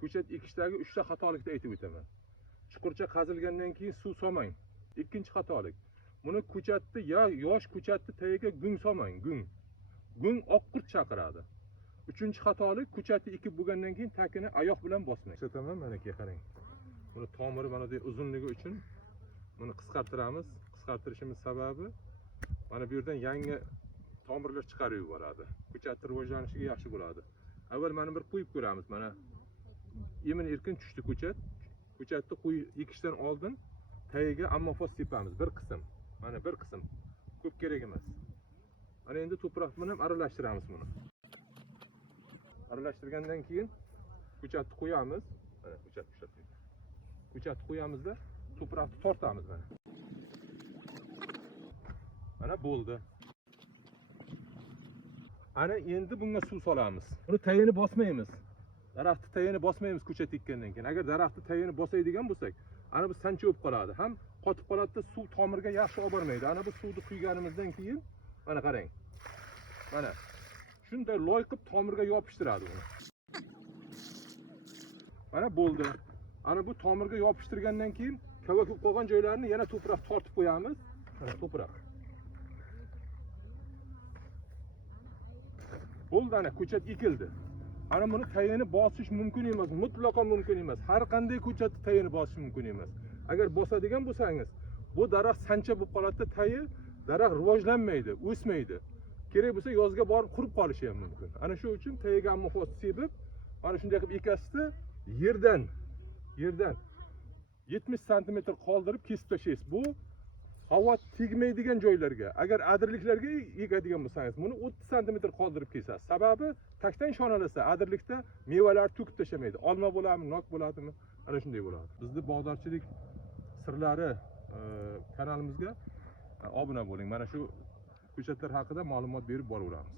ko'chat ekishdagi 3 ta xatolikni aytib o'taman. Chuqurcha qazilgandan keyin suv solmang. Ikkinchi xatolik. Buni ko'chatni yosh ko'chatni tagiga gung solmang, gung. Gung oqqurt chaqiradi. Uchinchi xatolik, ko'chatni ekib bo'lgandan keyin takini oyoq bilan bosmang. Ko'rsataman, mana aka qarang. Buni tomiri mana bunday uzunligi uchun buni qisqartiramiz. Qisqartirishimiz sababi mana bu yerdan yangi tomirlar chiqarib yuboradi. Ko'chatni rivojlanishiga yaxshi bo'ladi. Avval mana bir qo'yib ko'ramiz. Mana emin erkin tushdi ko'chat. Ko'chatni ekishdan oldin tagiga ammofos sepamiz bir qism. Mana bir qism. Ko'p kerak emas. Mana endi to'proq bilan aralashtiramiz buni. Aralashtirgandan keyin ko'chatni qo'yamiz. Mana ko'chatni qo'yamizda to'proqni tortamiz mana. Mana bo'ldi. Ana endi bunga suv solamiz. Buni tagini bosmaymiz. Daraxtni tagini bosmaymiz ko'chat ekkandan keyin. Agar daraxtni tagini bosaydigan bo'lsak, ana bu sancha bo'lib qoladi. Ham qotib qoladi-da, suv tomirga yaxshi olib bormaydi. Ana bu suvni quyganimizdan keyin mana qarang. Mana shunday loy qilib tomirga yopishtiradi uni. Mana bo'ldi. Ana bu tomirga yopishtirgandan keyin kava ko'p qolgan joylarini yana to'proq tortib qo'yamiz. Mana to'proq. Bo'ldi, ana ko'chat ekildi. Ana buni tagini bosish mumkin emas, mutlaqo mumkin emas. Har qanday ko'chatni tagini bosish mumkin emas. Agar bosadigan bo'lsangiz, bu daraxt sancha bo'lib qoladi, tagi daraxt rivojlanmaydi, o'smaydi. Kerak bo'lsa yozga borib qurib qolishi ham mumkin. Ana shu uchun tagiga ammofos sepib, mana shunday qilib ekasizda yerdan 70 sm qoldirib kesib tashlaysiz. Bu havo tegmaydigan joylarga, agar adirliklarga ekadigan bo'lsangiz, buni 30 sm qoldirib kesasiz. Sababi takdan shonalasa, adirlikda mevalar to'kib tashlamaydi. Olma bo'ladimi, nok bo'ladimi? Ana shunday bo'ladi. Bizning bog'dorchilik sirlari kanalimizga obuna bo'ling. Mana shu ko'chatlar haqida ma'lumot berib boraveramiz.